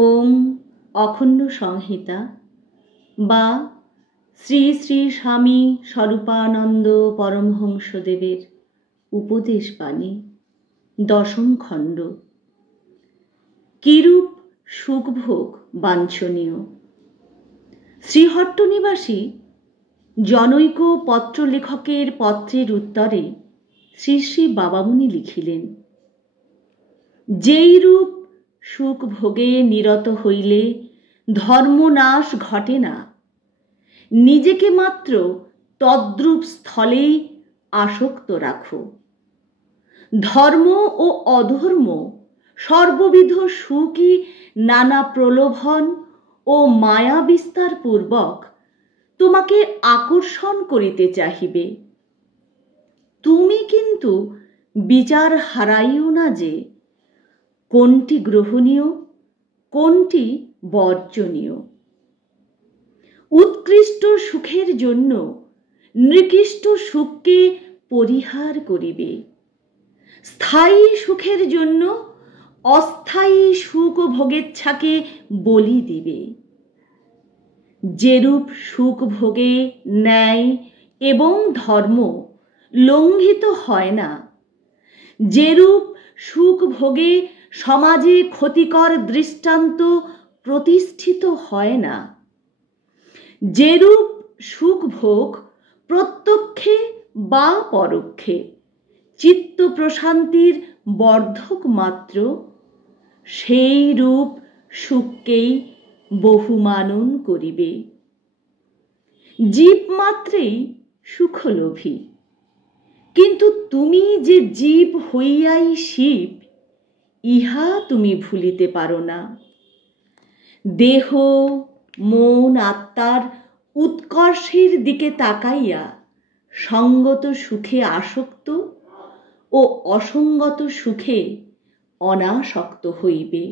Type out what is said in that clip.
ওম অখণ্ড সংহিতা বা শ্রী শ্রী স্বামী স্বরূপানন্দ পরমহংসদেবের উপদেশ বাণী দশম খণ্ড। কিরূপ সুখভোগ বাঞ্ছনীয়। শ্রীহট্টনিবাসী জনৈক পত্রলেখকের পত্রের উত্তরে শ্রী শ্রী বাবামুনি লিখিলেন, যেইরূপ সুখ ভোগে নিরত হইলে ধর্মনাশ ঘটে না, নিজেকে মাত্র তদ্রূপ স্থলেই আসক্ত রাখো। ধর্ম ও অধর্ম সর্ববিধ সুখই নানা প্রলোভন ও মায়া বিস্তার পূর্বক তোমাকে আকর্ষণ করিতে চাহিবে। তুমি কিন্তু বিচার হারাইও না যে কোনটি গ্রহণীয়, কোনটি বর্জনীয়। উৎকৃষ্ট সুখের জন্য নিকৃষ্ট সুখকে পরিহার করিবে, স্থায়ী সুখের জন্য অস্থায়ী সুখ ও ভোগেচ্ছাকে বলি দিবে। যেরূপ সুখ ভোগে ন্যায় এবং ধর্ম লঙ্ঘিত হয় না, যেরূপ সুখ ভোগে সমাজে ক্ষতিকর দৃষ্টান্ত প্রতিষ্ঠিত হয় না, যেরূপ সুখ ভোগ প্রত্যক্ষে বা পরোক্ষে চিত্ত প্রশান্তির বর্ধক মাত্র, সেই রূপ সুখকেই বহুমানন করিবে। জীব মাত্রেই সুখলোভী, কিন্তু তুমি যে জীব হইয়াই শিব, ইহা তুমি ভুলিতে পারো না। দেহ মন আত্মার উৎকর্ষের দিকে তাকাইয়া সঙ্গত সুখে আসক্ত ও অসঙ্গত সুখে অনাসক্ত হইবে।